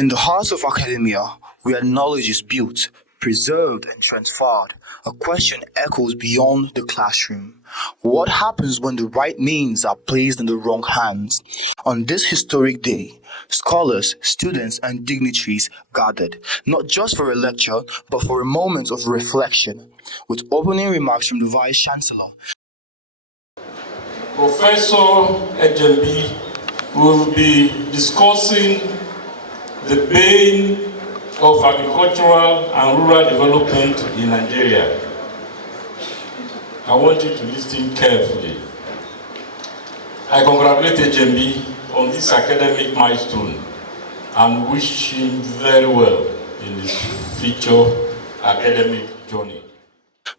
In the heart of academia, where knowledge is built, preserved, and transferred, a question echoes beyond the classroom. What happens when the right means are placed in the wrong hands? On this historic day, scholars, students, and dignitaries gathered, not just for a lecture, but for a moment of reflection, with opening remarks from the Vice Chancellor. Professor Ejembi will be discussing the bane of agricultural and rural development in Nigeria. I want you to listen carefully. I congratulate Ejembi on this academic milestone and wish him very well in his future academic journey.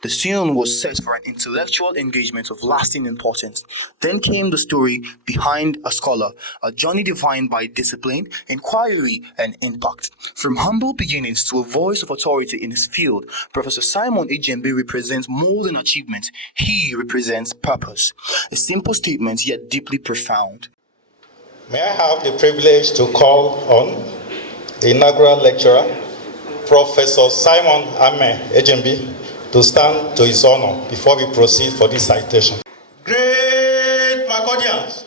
The scene was set for an intellectual engagement of lasting importance. Then came the story behind a scholar, a journey defined by discipline, inquiry, and impact. From humble beginnings to a voice of authority in his field, Professor Simon Ejembi represents more than achievement. He represents purpose. A simple statement, yet deeply profound. May I have the privilege to call on the inaugural lecturer, Professor Simon Ejembi, to stand to his honor before we proceed for this citation. Great Macodians!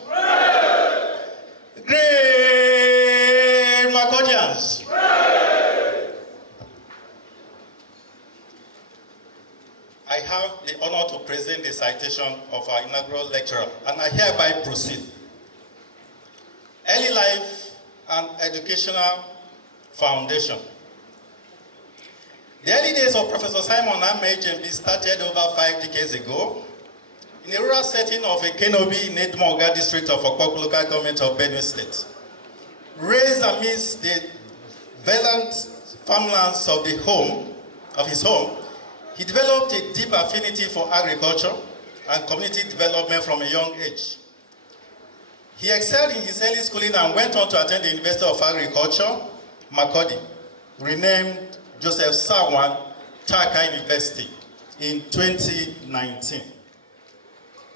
Great Macodians! I have the honor to present the citation of our inaugural lecturer, and I hereby proceed. Early Life and Educational Foundation. The early days of Professor Simon Ejembi started over 5 decades ago in a rural setting of a Kenobi in Edmoga district of Okpoko local government of Benue State. Raised amidst the verdant farmlands of his home, he developed a deep affinity for agriculture and community development from a young age. He excelled in his early schooling and went on to attend the University of Agriculture, Makurdi, renamed Joseph Sawan Taka University in 2019.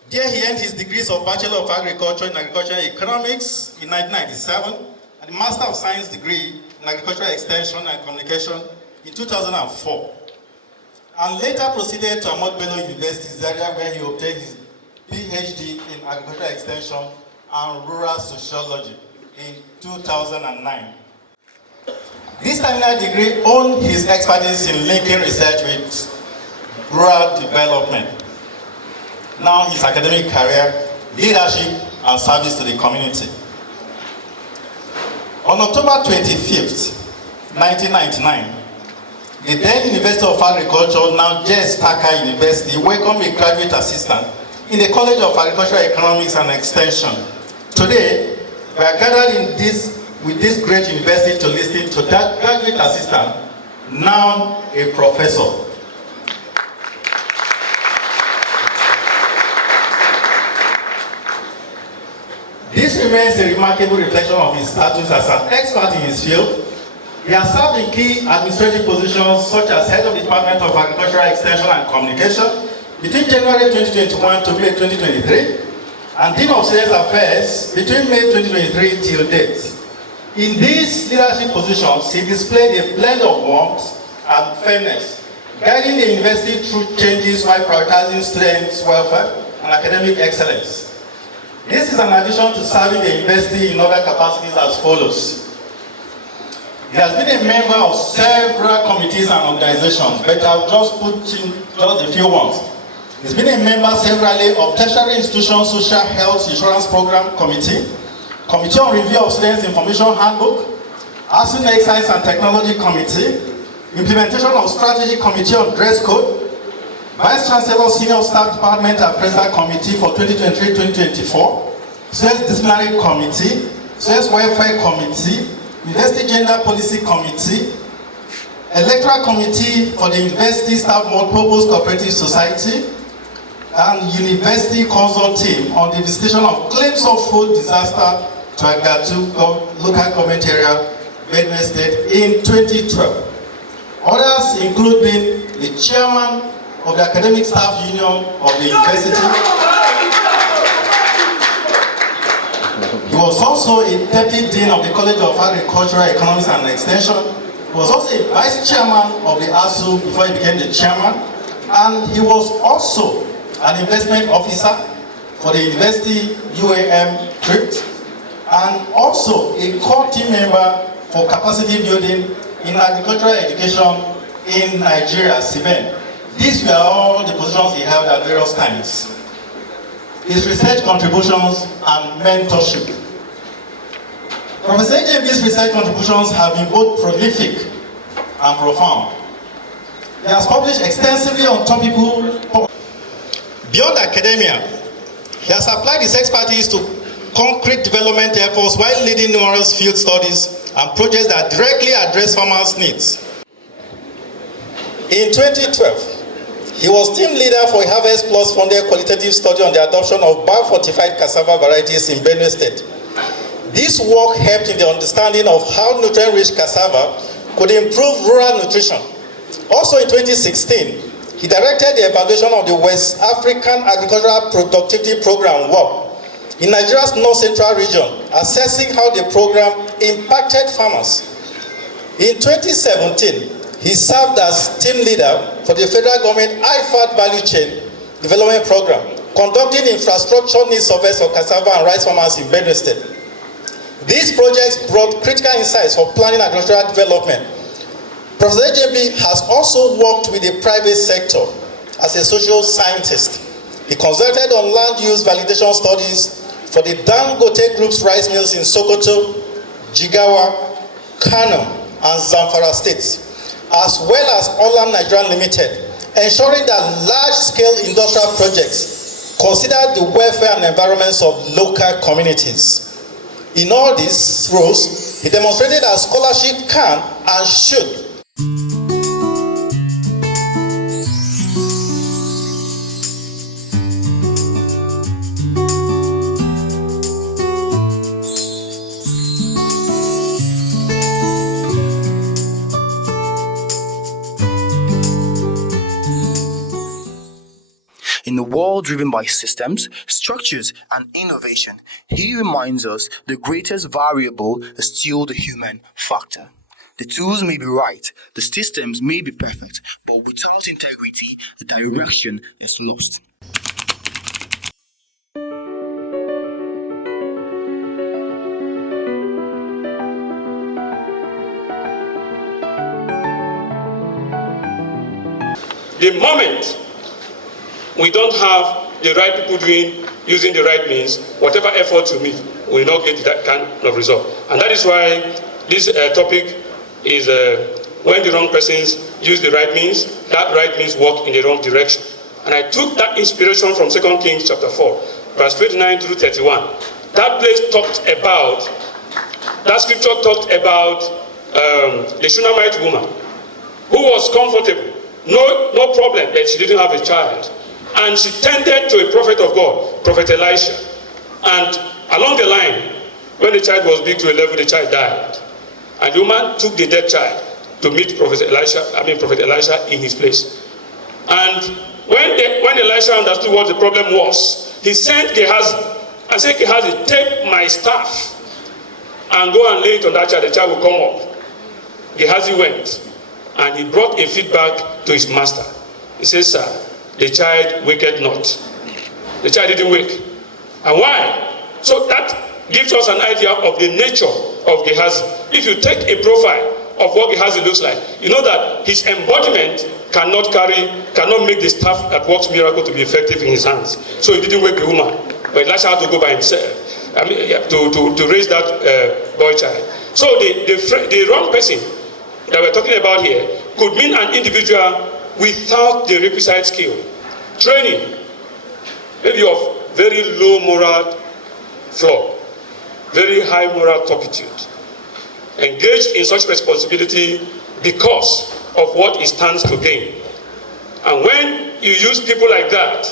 There he earned his degrees of Bachelor of Agriculture in Agricultural Economics in 1997 and the Master of Science degree in Agricultural Extension and Communication in 2004. And later proceeded to Ahmadu Bello University, Zaria, where he obtained his PhD in Agricultural Extension and Rural Sociology in 2009. This terminal degree owned his expertise in linking research with rural development. Now his academic career, leadership, and service to the community. On October 25th, 1999, the then University of Agriculture, now JS Taka University, welcomed a graduate assistant in the College of Agricultural Economics and Extension. Today, we are gathered with this great university to listen to that graduate assistant, now a professor. This remains a remarkable reflection of his status as an expert in his field. He has served in key administrative positions such as Head of the Department of Agricultural Extension and Communication between January 2021 to May 2023, and Dean of Student Affairs between May 2023 till date. In these leadership positions, he displayed a blend of warmth and fairness, guiding the university through changes while prioritizing students' welfare and academic excellence. This is in addition to serving the university in other capacities as follows. He has been a member of several committees and organizations, but I'll just put in just a few ones. He's been a member severally of Tertiary Institutions Social Health Insurance Program Committee, Committee on Review of Students' Information Handbook, Arson Excise and Technology Committee, Implementation of Strategy Committee on Dress Code, Vice Chancellor Senior Staff Department and President Committee for 2023-2024, Students Disciplinary Committee, Students Welfare Committee, University Gender Policy Committee, Electoral Committee for the University Staff Multipurpose Cooperative Society, and University Consult Team on the visitation of claims of food disaster to Agatu local government area, Benue State in 2012. Others include being the chairman of the Academic Staff Union of the University. He was also a deputy dean of the College of Agricultural Economics and Extension. He was also a vice chairman of the ASU before he became the chairman. And he was also an investment officer for the University UAM TRIPT, and also a core team member for capacity building in agricultural education in Nigeria, CBN. These were all the positions he held at various times. His research contributions and mentorship. Professor Ejembi's research contributions have been both prolific and profound. He has published extensively on topical. Beyond academia, he has applied his expertise to concrete development efforts while leading numerous field studies and projects that directly address farmers' needs. In 2012, he was team leader for a Harvest Plus funded qualitative study on the adoption of biofortified cassava varieties in Benue State. This work helped in the understanding of how nutrient-rich cassava could improve rural nutrition. Also in 2016, he directed the evaluation of the West African Agricultural Productivity Program (WAP) in Nigeria's North Central region, assessing how the program impacted farmers. In 2017, he served as team leader for the federal government IFAD Value Chain Development Program, conducting infrastructure needs surveys for cassava and rice farmers in Benue State. These projects brought critical insights for planning agricultural development. Professor Ejembi has also worked with the private sector as a social scientist. He consulted on land use validation studies for the Dangote Group's rice mills in Sokoto, Jigawa, Kano, and Zamfara states, as well as Olam Nigeria Limited, ensuring that large-scale industrial projects consider the welfare and environments of local communities. In all these roles, he demonstrated that scholarship can and should. In a world driven by systems, structures, and innovation, he reminds us the greatest variable is still the human factor. The tools may be right, the systems may be perfect, but without integrity, the direction is lost. The moment we don't have the right people using the right means, whatever effort you make will not get that kind of result. And that is why this topic is when the wrong persons use the right means, that right means work in the wrong direction. And I took that inspiration from 2 Kings chapter 4, verse 29 through 31. That scripture talked about the Shunammite woman who was comfortable, no problem that she didn't have a child. And she tended to a prophet of God, Prophet Elisha. And along the line, when the child was big to a level, the child died. And the woman took the dead child to meet Prophet Elisha in his place. And when Elisha understood what the problem was, he sent Gehazi and said, Gehazi, take my staff and go and lay it on that child. The child will come up. Gehazi went and he brought a feedback to his master. He says, sir, the child waketh not. The child didn't wake. And why? So that gives us an idea of the nature of Gehazi. If you take a profile of what Gehazi looks like, you know that his embodiment cannot make the staff that works miracle to be effective in his hands. So he didn't wake the woman. But Elisha had to go by himself to raise that boy child. So the wrong person that we're talking about here could mean an individual without the requisite skill, training, maybe of very low moral flaw, very high moral turpitude, engaged in such responsibility because of what he stands to gain. And when you use people like that,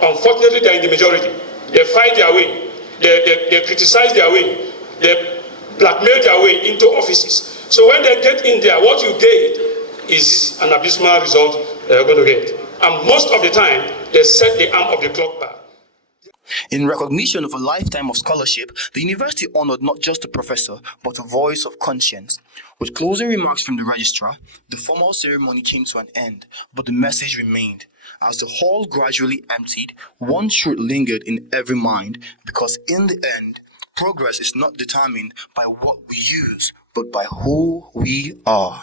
unfortunately they are in the majority. They fight their way, they criticize their way, they blackmail their way into offices. So when they get in there, what you get is an abysmal result they're going to get. And most of the time, they set the arm of the clock back. In recognition of a lifetime of scholarship, the university honored not just a professor, but a voice of conscience. With closing remarks from the registrar, the formal ceremony came to an end, but the message remained. As the hall gradually emptied, one truth lingered in every mind, because in the end, progress is not determined by what we use, but by who we are.